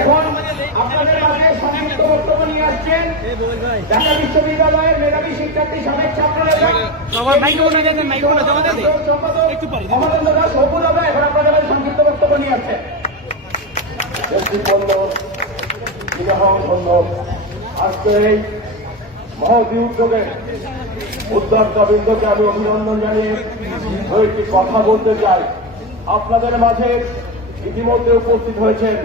এখন আপনাদের মাঝে সংক্ষিপ্ত বক্তব্য নিয়ে আসছেন ঢাকা বিশ্ববিদ্যালয়ের মেধাবী শিক্ষার্থী সাবেক ছাত্র নেতা অমরেন্দ্র দাস অপুর হবে। এখন আপনাদের মাঝে সংক্ষিপ্ত বক্তব্য নিয়ে আসছেন। আজকে এই মহতী উদ্যোগে উদ্যোক্তাবৃন্দকে আমি অভিনন্দন জানিয়ে কয়েকটি কথা বলতে চাই। আপনাদের মাঝে ইতিমধ্যে উপস্থিত হয়েছেন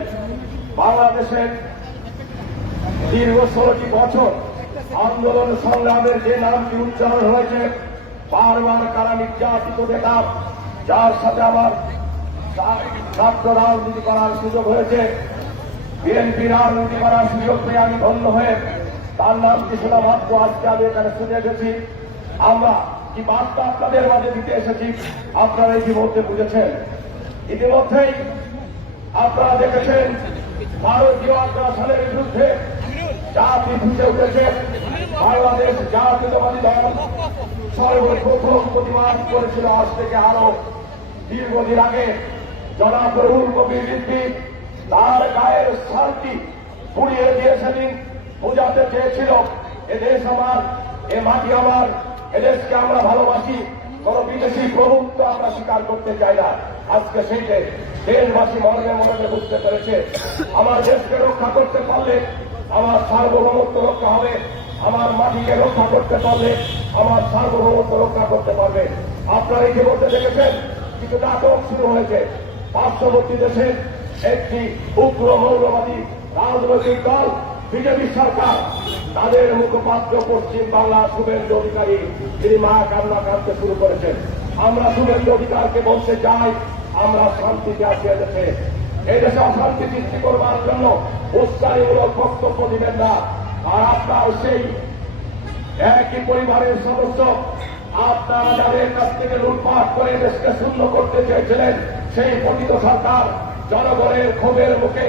বাংলাদেশের দীর্ঘ 16টি বছর আন্দোলন সংগ্রামের যে নামটি উচ্চারণ হয়েছে, বারবার কারা নির্যাতিত নেতা, যার সাথে আমার ছাত্র রাজনীতি করার সুযোগ হয়েছে, বিএনপি রাজনীতি করার সুযোগ পেয়ে আমি ধন্য হয়ে তার নামটি শোনা মাত্র আজকে আমি এখানে শুনে এসেছি। আমরা কি বার্তা আপনাদের মাঝে দিতে এসেছি আপনারা ইতিমধ্যে বুঝেছেন। ইতিমধ্যেই আপনারা দেখেছেন ভারতীয় আগ্রাসনের বিরুদ্ধে জাতি ফুটে উঠেছে। বাংলাদেশ জাতীয়তাবাদী দল সর্বপ্রথম প্রতিবাদ করেছিল আজ থেকে আরো দীর্ঘদিন আগে। জনাব রুহুল কবির রিজভী তার গায়ের শান্তি পুড়িয়ে দিয়ে সেদিন বোঝাতে চেয়েছিল এদেশ আমার, এ মাটি আমার, এদেশকে আমরা ভালোবাসি, কোন বিদেশি প্রভুত্ব আমরা স্বীকার করতে চাই না। আজকে সেইটা দেশবাসী মর্মে মর্মে বুঝতে পেরেছে। আমার দেশকে রক্ষা করতে পারলে আমার সার্বভৌমত্ব রক্ষা হবে, আমার মাটিকে রক্ষা করতে পারলে আমার সার্বভৌমত্ব রক্ষা করতে পারবে। আপনারা ইতিমধ্যে দেখেছেন কিছু নাটক শুরু হয়েছে। পার্শ্ববর্তী দেশের একটি উগ্র মৌলবাদী রাজনৈতিক দল বিজেপি সরকার, তাদের মুখপাত্র পশ্চিম বাংলা শুভেন্দু অধিকারী, তিনি মা কান্না কাঁদতে শুরু করেছেন। আমরা শুভেন্দু অধিকারকে বলতে চাই, আমরা শান্তিতে আছি। এদেশে অশান্তি সৃষ্টি করবার জন্য উস্কানিমূলক বক্তব্য দিবেন না। আর আপনার সেই একই পরিবারের সদস্য, আপনারা যাদের কাছ থেকে লুটপাট করে দেশকে শূন্য করতে চেয়েছিলেন, সেই পতিত সরকার জনগণের ক্ষোভের মুখে,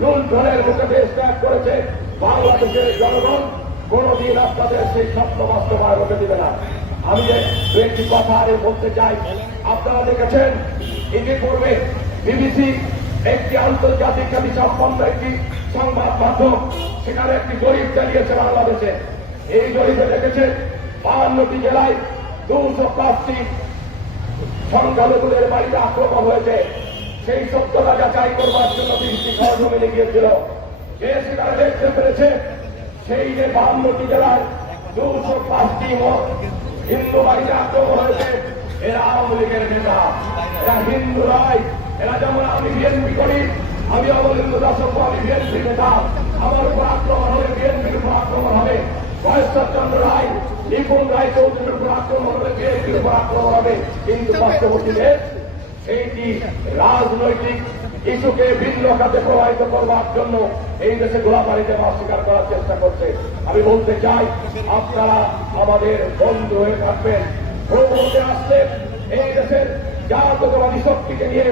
লুণ্ঠনের মুখে দেশ ত্যাগ করেছে। বাংলাদেশের জনগণ কোনদিন আপনাদের সেই স্বপ্ন বাস্তবায়ন হতে দিবে না। আমি যে দু একটি কথা আরে বলতে চাই, আপনারা দেখেছেন ইতিপূর্বে বিবিসি একটি আন্তর্জাতিক খ্যাতি সম্পন্ন একটি সংবাদ মাধ্যম, সেখানে একটি জরিপ চালিয়েছে বাংলাদেশে। এই জরিপে দেখেছেন 52টি জেলায় 205টি সংখ্যালঘুদের বাড়িতে আক্রমণ হয়েছে। সেই সত্যতা যাচাই করবার জন্য বিবিসি সরজমিনে গিয়েছিল। যে সেখানে দেখতে পেরেছে সেই যে 52টি জেলায় 205টি হিন্দু বাড়িতে আক্রমণ হয়েছে, এরা আওয়ামী লীগের নেতা, এরা হিন্দু নয়। এরা যেমন আমি বিএনপি করি, আমি অমরেন্দ্র দাস, আমি বিএনপি নেতা, আমার উপর আক্রমণ হবে, বিএনপির উপর আক্রমণ হবে। মহেশ্বর চন্দ্র রায়, নিপুণ রায় চৌধুরীর উপর আক্রমণ হবে, বিএনপির উপর আক্রমণ হবে। কিন্তু পার্শ্ববর্তীতে সেইটি রাজনৈতিক ইস্যুকে ভিন্ন খাতে প্রবাহিত করবার জন্য এই দেশে গোলাবাড়িতে অস্বীকার করার চেষ্টা করছে। আমি বলতে চাই, আপনারা আমাদের বন্ধু হয়ে থাকবেন। ভোটে আসলে এই দেশের জাতীয়তাবাদী শক্তিকে নিয়ে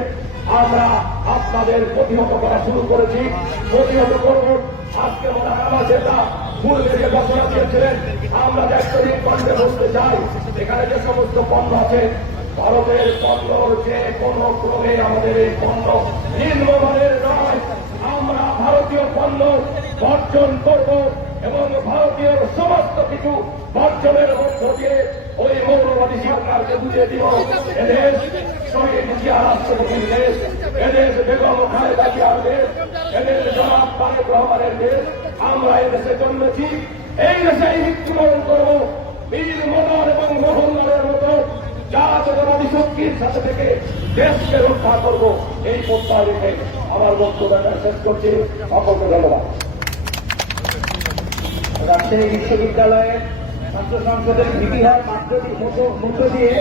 আমরা আপনাদের প্রতিহত করা শুরু করেছি, প্রতিহত করব। আজকে মনে হয় আমার যেটা পূর্বে যে ঘোষণা দিয়েছিলেন, আমরা দায়িত্বহীন পণ্যে বসতে চাই। এখানে যে সমস্ত পণ্য আছে, ভারতের পণ্যর যে কোন ক্রমে আমাদের এই পণ্য নিম্নমানের নয়। আমরা ভারতীয় পণ্য বর্জন করব এবং ভারতীয় সমস্ত কিছু বর্জনের মধ্য দিয়ে ওই মৌলবাদী সরকারকে বুঝিয়ে দিব এদেশ শহীদ জিয়া রাষ্ট্রপতির দেশ, এদেশ বেগম খালেদা জিয়ার দেশ, এদেশ জনাব তারেক রহমানের দেশ। আমরা এদেশে জন্মেছি, এই দেশে মৃত্যুবরণ করব। বীর মদন এবং মোহনলালের মতো জাতীয়তাবাদী শক্তির সাথে থেকে দেশকে রক্ষা করব, এই প্রত্যয় রেখে আমার বক্তব্য শেষ করছি। সকলকে ধন্যবাদ। রাজশাহী বিশ্ববিদ্যালয়ের ছাত্র সংসদের ইতিহাস মধ্য দিয়ে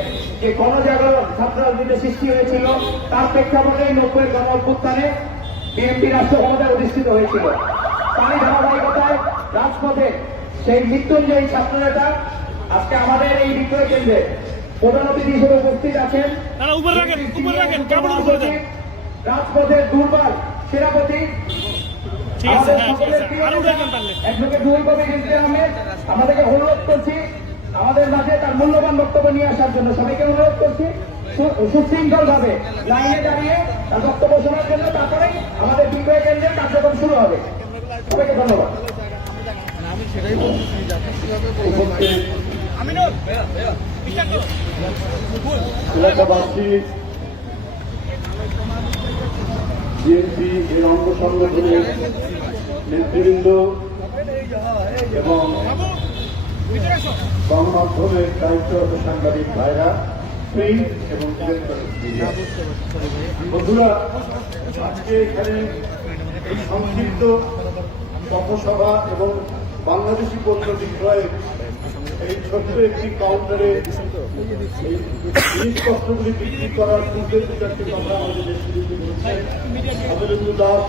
যে গণজাগরণ ছাত্র রাজনীতি সৃষ্টি হয়েছিল, তার প্রেক্ষাপটে 90 গণ অভ্যুত্থানে বিএনপি রাষ্ট্র ক্ষমতায় অধিষ্ঠিত হয়েছিল। তারই ধারাবাহিকতায় রাজপথে সেই মৃত্যুঞ্জয়ী ছাত্র নেতা আজকে আমাদের এই বিক্রয় কেন্দ্রে প্রধান অতিথি হিসেবে উপস্থিত আছেন রাজপথের দুর্বল সেনাপতি আমাদেরকে অনুরোধ করছি আমাদের মাঝে তার মূল্যবান বক্তব্য নিয়ে আসার জন্য। সবাইকে অনুরোধ করছি। সুশৃঙ্খল ভাবে লাইনে দাঁড়িয়ে তার বক্তব্য শোনার জন্য তারপরে আমাদের বিক্রয় কেন্দ্রের কার্যক্রম শুরু হবে। সবাইকে ধন্যবাদ। এলাকাবাসী, বিএনপি এর অঙ্গ সংগঠনের নেতৃবৃন্দ এবং গণমাধ্যমের দায়িত্বরত সাংবাদিক ভাইরা, প্রিন্ট এবং ইলেকট্রনিক মিডিয়া বন্ধুরা, আজকে এখানে এই সংক্ষিপ্ত পথসভা এবং বাংলাদেশি পণ্য বিক্রয়ের এই ছোট্ট একটি কাউন্টারে এই জিনিসপত্রগুলি বিক্রি করার পূর্বে দুটাকে কথা আমাদের দেশে করেছেন। আবেদুল দাস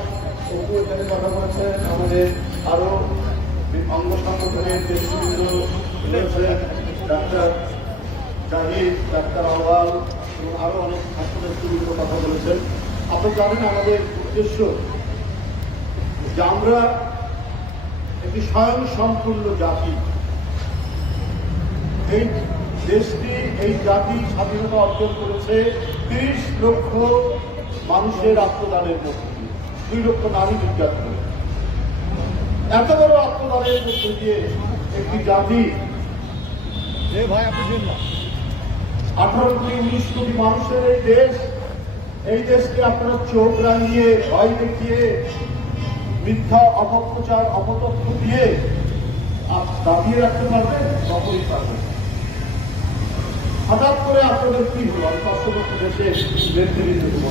অপু এখানে কথা বলেছেন, আমাদের আরো অঙ্গ সংগঠনের নেতৃবৃন্দ রয়েছেন, ডাক্তার জাহিদ, ডাক্তার আওয়াল এবং আরো অনেক ছাত্র নেতৃবৃন্দ কথা বলেছেন। আপনারা জানেন আমাদের উদ্দেশ্য যে আমরা একটি স্বয়ং সম্পূর্ণ জাতি। এই দেশটি, এই জাতি স্বাধীনতা অর্জন করেছে 30 লক্ষ মানুষের আত্মদানের মধ্যে, 2 লক্ষ নারী নির্যাতন। এত বড় আত্মদানের মধ্যে দিয়ে একটি জাতি 18 কোটি 19 কোটি মানুষের এই দেশ, এই দেশকে আপনারা চোখ রাঙিয়ে, ভয় দেখিয়ে, মিথ্যা অপপ্রচার অপতথ্য দিয়ে দাবিয়ে রাখতে পারবেন? কখনই পারবেন। হঠাৎ করে আপনাদের কি হল? পার্শ্ববর্তী দেশের নেতৃবৃন্দ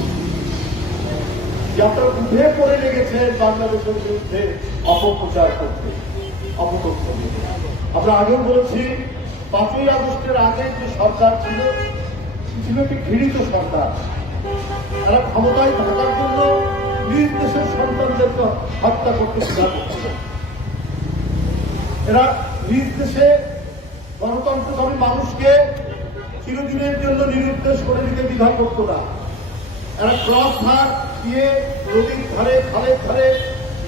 যে আপনারা উঠে পড়ে লেগেছেন বাংলাদেশের বিরুদ্ধে অপপ্রচার করতে, অপতথ্য। আমরা আগেও বলেছি 5ই আগস্টের আগে যে সরকার ছিল একটি ঘৃণিত সরকার। তারা ক্ষমতায় থাকার জন্য নিজ দেশের সন্তানদেরকে হত্যা করতে সিদ্ধান্ত করছে। এরা নিজ দেশে গণতন্ত্রকামী মানুষকে চিরদিনের জন্য নিরুদ্দেশ করে দিতে দ্বিধা করত না। এরা ক্রস ঘাট দিয়ে নদীর ধারে, খালের ধারে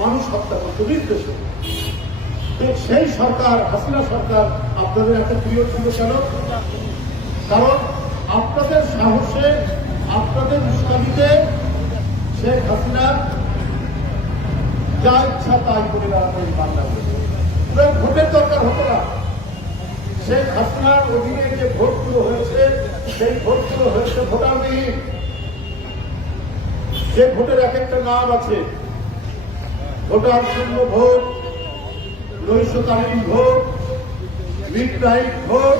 মানুষ হত্যা করত নিজ দেশে। সেই সরকার, হাসিনা সরকার আপনাদের এত প্রিয় ছিল কেন? কারণ আপনাদের সাহসে, আপনাদের উস্কানিতে শেখ হাসিনা যা ইচ্ছা তাই করে দাঁড়াতেন বাংলাদেশে। ভোটের দরকার হতো না। শেখ হাসিনার অধীনে যে ভোটগুলো হয়েছে, সেই ভোটগুলো হয়েছে ভোটারবিহীন। যে ভোটের এক একটা নাম আছে, ভোটার শূন্য ভোট, নৈশকালীন ভোট, মিড নাইট ভোট।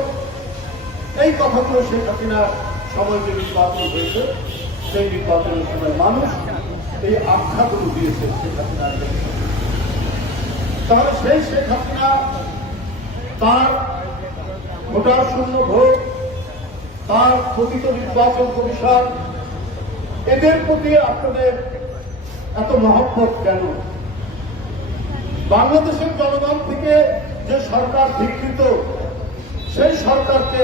এই কথাগুলো শেখ হাসিনার সময় যে নির্বাচন হয়েছে, সেই নির্বাচনের সময় মানুষ এই আখ্যাগুলো দিয়েছে শেখ হাসিনার। তাহলে সেই শেখ হাসিনা তার ভোটার শূন্য ভোট, তার কথিত নির্বাচন কমিশন, এদের প্রতি আপনাদের এত মহব্বত কেন? বাংলাদেশের জনগণ থেকে যে সরকার ধিকৃত, সেই সরকারকে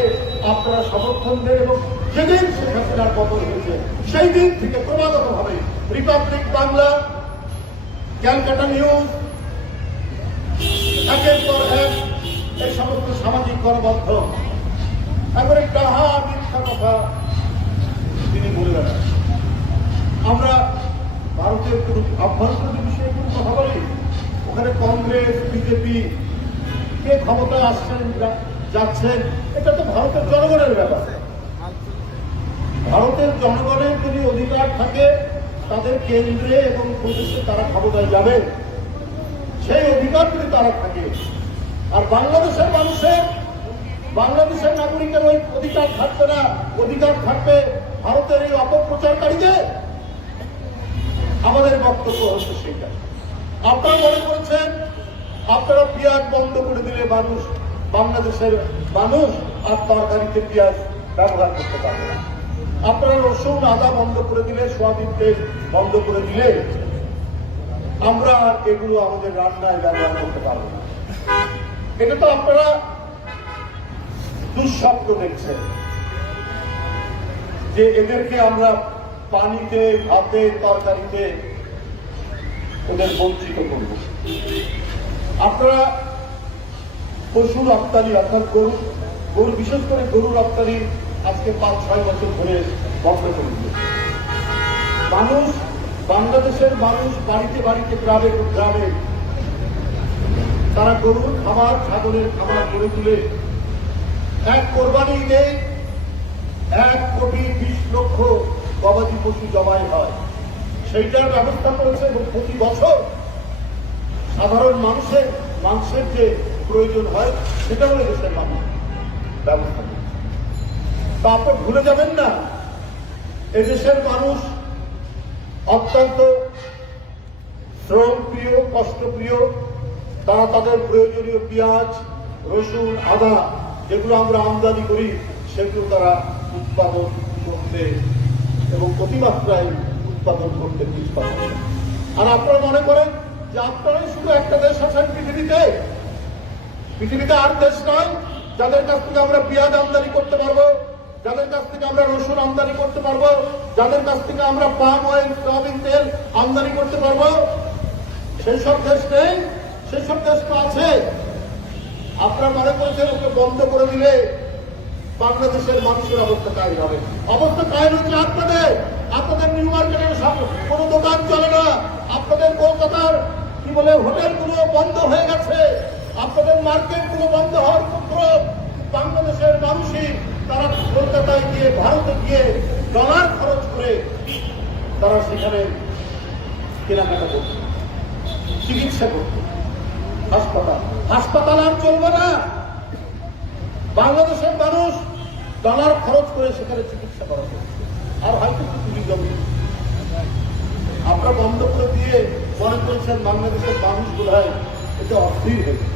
আপনারা সমর্থন দেন এবং যেদিন শেখ হাসিনার পতন হয়েছে সেই দিন থেকে ক্রমাগতভাবে রিপাবলিক বাংলা, ক্যালকাটা নিউজ, একের পর এক এই সমস্ত সামাজিক গণমাধ্যম একবারে ডাহা মিথ্যা কথা তিনি বলে বেড়ান। আমরা ভারতের কোন আভ্যন্তরীণ বিষয়ে কোনো কথা বলি, ওখানে কংগ্রেস, বিজেপি কে ক্ষমতায় আসছেন যাচ্ছেন, এটা তো ভারতের জনগণের ব্যাপার। ভারতের জনগণের যদি অধিকার থাকে তাদের কেন্দ্রে এবং প্রদেশে তারা ক্ষমতায় যাবে, সেই অধিকার যদি তারা থাকে। আর বাংলাদেশের মানুষের, বাংলাদেশের নাগরিকের ওই অধিকার থাকবে না। অধিকার থাকবে ভারতের এই অপপ্রচারকারীদের। আমাদের বক্তব্য হচ্ছে সেটা। আপনারা মনে করছেন আপনারা পেঁয়াজ বন্ধ করে দিলে মানুষ, বাংলাদেশের মানুষ আর তরকারিতে পেঁয়াজ ব্যবহার করতে পারবে না। আপনারা রসুন, আদা বন্ধ করে দিলে, সোয়াবিন তেল বন্ধ করে দিলে আমরা এগুলো আমাদের রান্নায় ব্যবহার করতে পারবো না। এটা তো আপনারা দুঃস্বপ্ন দেখছেন যে এদেরকে আমরা পানিতে, ভাতে, তরকারিতে ওদের বঞ্চিত করব। আপনারা পশু রপ্তানি অর্থাৎ গরু, বিশেষ করে গরু রপ্তানি আজকে 5-6 বছর ধরে বন্ধ করে দিয়েছে। মানুষ, বাংলাদেশের মানুষ বাড়িতে বাড়িতে, গ্রামে গ্রামে তারা গরুর খামার, ছাগলের খামার গড়ে তুলে এক কোরবানি ঈদে 1,20,00,000 গবাদি পশু জবাই হয়। সেইটার ব্যবস্থা করেছে এবং প্রতি বছর সাধারণ মানুষের মাংসের যে প্রয়োজন হয় সেটাও দেশের মানুষ ব্যবস্থা করে। তা আপনি ভুলে যাবেন না, এদেশের মানুষ অত্যন্ত শ্রমপ্রিয়, কষ্টপ্রিয়। তারা তাদের প্রয়োজনীয় পেঁয়াজ, রসুন, আদা যেগুলো আমরা আমদানি করি সেগুলো তারা উৎপাদন করতে এবং অতিমাত্রায় উৎপাদন করতে পিছপা করে। আর আপনারা মনে করেন যে আপনারাই শুধু একটা দেশ আছেন পৃথিবীতে, পৃথিবীতে আর দেশ নয় যাদের কাছ থেকে আমরা পেঁয়াজ আমদানি করতে পারবো, যাদের কাছ থেকে আমরা রসুন আমদানি করতে পারবো, যাদের কাছ থেকে আমরা পাম অয়েল, সয়াবিন তেল আমদানি করতে পারবো। সেই সব দেশ নেই, সেই সব দেশ তো আছে। আপনারা মনে করছেন ওকে বন্ধ করে দিলে বাংলাদেশের মানুষের অবস্থা কাহিল হবে। অবস্থা কাহিল হচ্ছে আপনাদের। আপনাদের নিউ মার্কেটের কোনো দোকান চলে না, আপনাদের কলকাতার কি বলে হোটেলগুলো বন্ধ হয়ে গেছে, আপনাদের মার্কেটগুলো বন্ধ হওয়ার পর বাংলাদেশের মানুষই তারা কলকাতায় গিয়ে, ভারতে গিয়ে ডলার খরচ করে তারা সেখানে কেনাকাটা করছে, চিকিৎসা করছে। হাসপাতাল আর চলবে না। বাংলাদেশের মানুষ ডলার খরচ করে সেখানে চিকিৎসা করা হচ্ছে। আর হয়তো আপনারা বন্ধ করে দিয়ে মনে করেছেন বাংলাদেশের মানুষগুলো এটা অস্থির হয়েছে।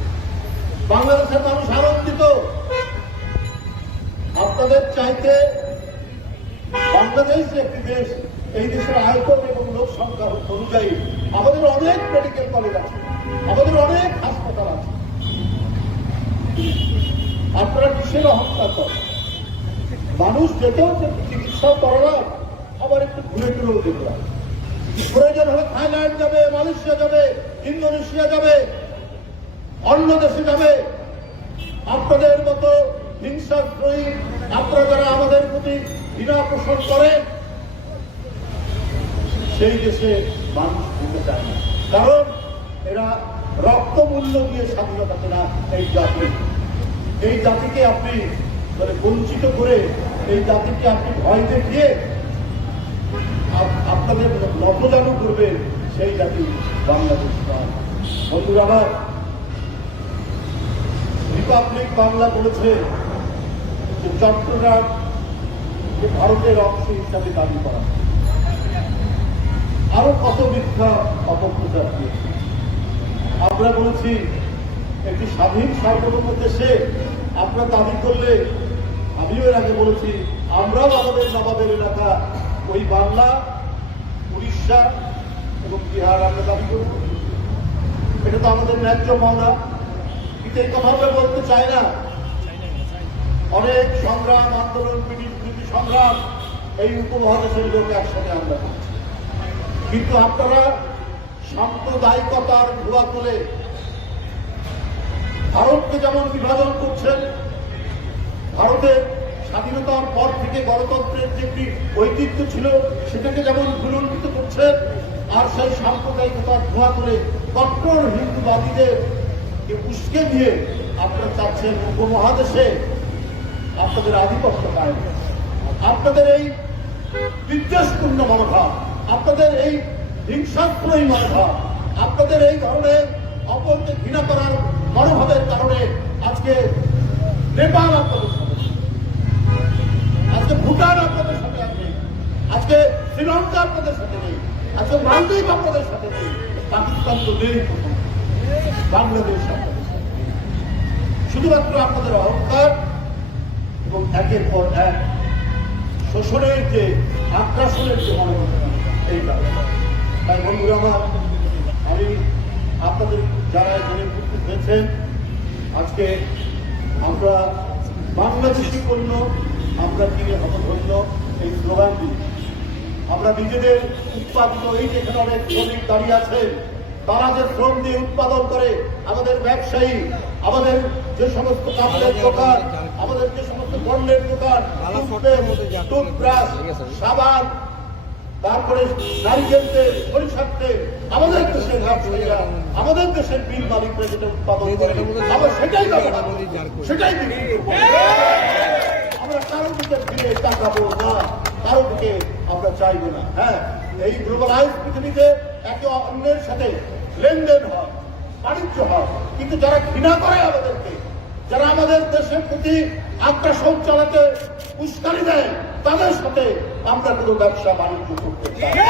বাংলাদেশের মানুষ আনন্দিত। আপনাদের চাইতে বাংলাদেশ যে একটি দেশ, এই দেশের আয়তন এবং লোক সংখ্যা অনুযায়ী আমাদের অনেক মেডিকেল কলেজ আছে, আমাদের অনেক হাসপাতাল আছে। আপনারা কিসের অহংকার করেন? মানুষ যেতেও চিকিৎসা করালাম, আবার একটু ঘুরে ঘুরেও দেখলাম। প্রয়োজন হলে থাইল্যান্ড যাবে, মালয়েশিয়া যাবে, ইন্দোনেশিয়া যাবে, অন্য দেশে যাবে। আপনাদের মতো হিংসাগ্রহী আপনারা যারা আমাদের প্রতি ঘৃণা পোষণ করেন, সেই দেশে মানুষ যেতে চায় না। কারণ এরা রক্তমূল্য দিয়ে স্বাধীনতা কেনা এই জাতি। এই জাতিকে আপনি মানে বঞ্চিত করে, এই জাতিকে আপনি ভয় দেখিয়ে আপনাদের নতজানু করবেন, সেই জাতি বাংলাদেশ নয়। বন্ধুরা আমার, রিপাবলিক বাংলা বলেছে যে চট্টগ্রাম যে ভারতের অংশ হিসাবে দাবি করা, আরো কত মিথ্যা অপপ্রচার দিয়েছে। আমরা বলেছি একটি স্বাধীন সার্বভৌম দেশে আপনারা দাবি করলে, আমিও এর আগে বলেছি, আমরাও আমাদের নবাবের এলাকা ওই বাংলা, উড়িষ্যা এবং বিহার আমরা দাবি করব। এটা তো আমাদের ন্যায্য পাওনা। কিন্তু এই কথা আমরা বলতে চাই না। অনেক সংগ্রাম, আন্দোলন, বিরোধী সংগ্রাম এই উপমহাদেশের লোক একসাথে আমরা করছি। কিন্তু আপনারা সাম্প্রদায়িকতার ধোয়া তুলে ভারতকে যেমন বিভাজন করছেন, ভারতের স্বাধীনতার পর থেকে গণতন্ত্রের যে একটি ঐতিহ্য ছিল সেটাকে যেমন ভুলুণ্ঠিত করছেন, আর সেই সাম্প্রদায়িকতার ধোয়া তুলে কট্টর হিন্দুবাদীদের উস্কে দিয়ে আপনারা চাচ্ছেন উপমহাদেশে আপনাদের আধিপত্য কায়েম। আপনাদের এই বিদ্বেষপূর্ণ মনোভাব, আপনাদের এই হিংসাত্মক মনোভাব, আপনাদের এই ধরনের অপরকে ঘৃণা করার মনোভাবের কারণে আজকে নেপাল আপনাদের সাথে, আজকে ভুটান আপনাদের সাথে আছে, আজকে শ্রীলঙ্কা আপনাদের সাথে নেই, আজকে মালদ্বীপ আপনাদের সাথে নেই, পাকিস্তান তো নেই, বাংলাদেশ আপনাদের সাথে নেই। শুধুমাত্র আপনাদের অহংকার এবং একের পর এক শোষণের যে আগ্রাসনের যে মনোভাব, এই কারণে। তাই বন্ধুরা আমার, আমি আপনাদের যারা এখানে উপস্থিত হয়েছেন, আজকে আমরা বাংলাদেশি পণ্য আমরা কিনে হতধন্য এই স্লোগান দিই। আমরা নিজেদের উৎপাদিত, এই যেখানে অনেক শ্রমিক দাঁড়িয়ে আছে, তারা যে শ্রম দিয়ে উৎপাদন করে, আমাদের ব্যবসায়ী, আমাদের যে সমস্ত কাপড়ের দোকান, আমাদের যে সমস্ত সমস্ত পণ্যের দোকান, টুথব্রাশ, সাবান, তারপরে নারিকেল তেল, সরিষার তেল, আমাদের দেশের ব্যবসায়ীরা, আমাদের দেশের বিল মালিকরা যেটা উৎপাদন করে আমরা সেটাই ব্যবহার করি, সেটাই বিক্রি করব। আমরা কারো দিকে ফিরে তাকাবো না, কারো দিকে আমরা চাইবো না। হ্যাঁ, এই গ্লোবালাইজ পৃথিবীতে একে অন্যের সাথে লেনদেন হয়, বাণিজ্য হয়, কিন্তু যারা ঘৃণা করে আমাদেরকে, যারা আমাদের দেশের প্রতি আগ্রাসন চালাতে উস্কানি দেয়, তাদের সাথে আমরা কোনো ব্যবসা বাণিজ্য করতে চাই না।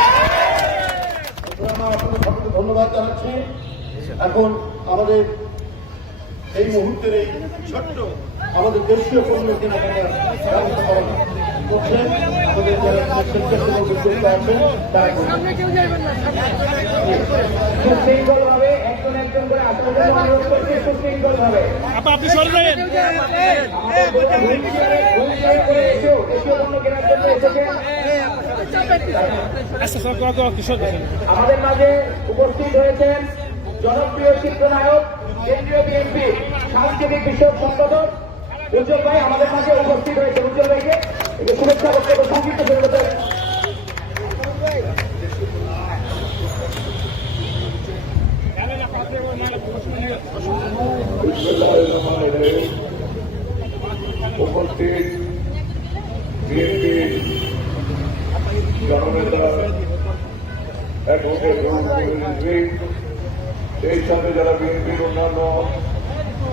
সুতরাং আপনাদের সকলকে ধন্যবাদ জানাচ্ছি। এখন আমাদের এই মুহূর্তের এই ছোট্ট আমাদের দেশীয় পণ্য কেনাকাটার ব্যবস্থা করা করছে আমাদের যারা উদ্যোক্তা আছেন তারা সুশৃঙ্খল ভাবে একজন একজন করে আসার জন্য অনুরোধ করছি, সুশৃঙ্খল ভাবে। আপনি সরে যাবেন। হুইলচেয়ারে করে এসেও দেশীয় পণ্য কেনার জন্য এসেছেন। আচ্ছা সব কিশোর দেখেন। আমাদের মাঝে উপস্থিত হয়েছেন জনপ্রিয় চিত্রনায়ক, কেন্দ্রীয় বিএনপি সাংস্কৃতিক বিষয়ক সম্পাদক উজ্জ্বল ভাই আমাদের মাঝে উপস্থিত হয়েছে। উজ্জ্বল ভাইকে একটু শুভেচ্ছা বক্তব্য সংক্ষিপ্ত করে দেবেন। উপস্থিত বিএনপি জননেতা সেই সাথে যারা বিএনপির অন্যান্য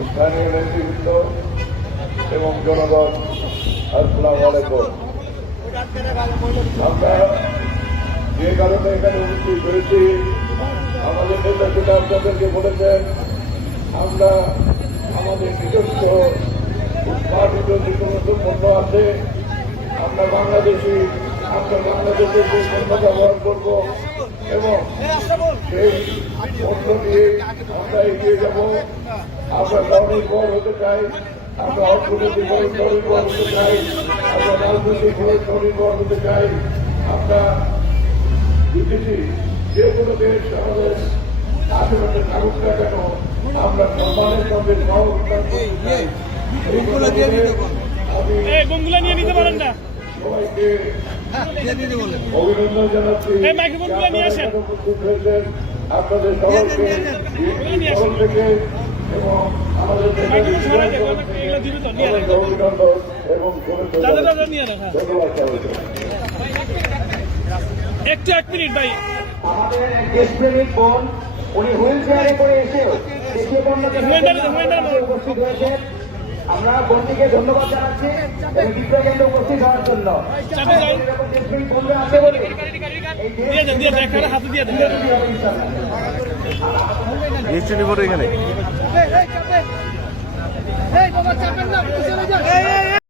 স্থানীয় নেতৃবৃন্দ এবং জনগণ, আসসালামু আলাইকুম। আমরা যে কারণে এখানে উপস্থিত হয়েছি, আমাদের নেতা যেটা আপনাদেরকে বলেছেন, আমরা আমাদের নিজস্ব উৎপাদিত যে সমস্ত পণ্য আছে আমরা বাংলাদেশে সেই পণ্য ব্যবহার করব এবং সেই পণ্য দিয়ে আমরা এগিয়ে যাব। আমরা স্বনির্ভর হতে চাই, আমরা অর্থনৈতিকভাবে স্বনির্ভর হতে চাই, আমরা রাজনৈতিকভাবে স্বনির্ভর হতে চাই। আমরা বুঝেছি যে কোনো দেশ আমাদের আশেপাশে থাকুক না কেন, আমরা সম্মানের সঙ্গে সহযোগিতা করতে চাই। গঙ্গুলা নিয়ে নিতে পারেন না। সবাইকে অভিনন্দন জানাচ্ছি। মাইক্রোফোনগুলো নিয়ে আসেন। উপস্থিত হয়েছেন আপনাদের সকলকে তরফ থেকে এবং আমাদের অভিনন্দন এবং ধন্যবাদ সবাইকে। একটু 1 মিনিট ভাই। আমাদের এক দেশপ্রেমিক বোন, উনি হুইল চেয়ারে করে এসেও দেশীয় পণ্য কেনার উপস্থিত হয়েছেন। আমরা বোনটিকে ধন্যবাদ জানাচ্ছি এবং বিদ্যাকেন্দ্রে উপস্থিত হওয়ার জন্য। দেশপ্রেমিক বন্ধু আছে বলে হাতে দিয়ে দেন। নিশ্চয়ই এখানে বাবা চাপেন না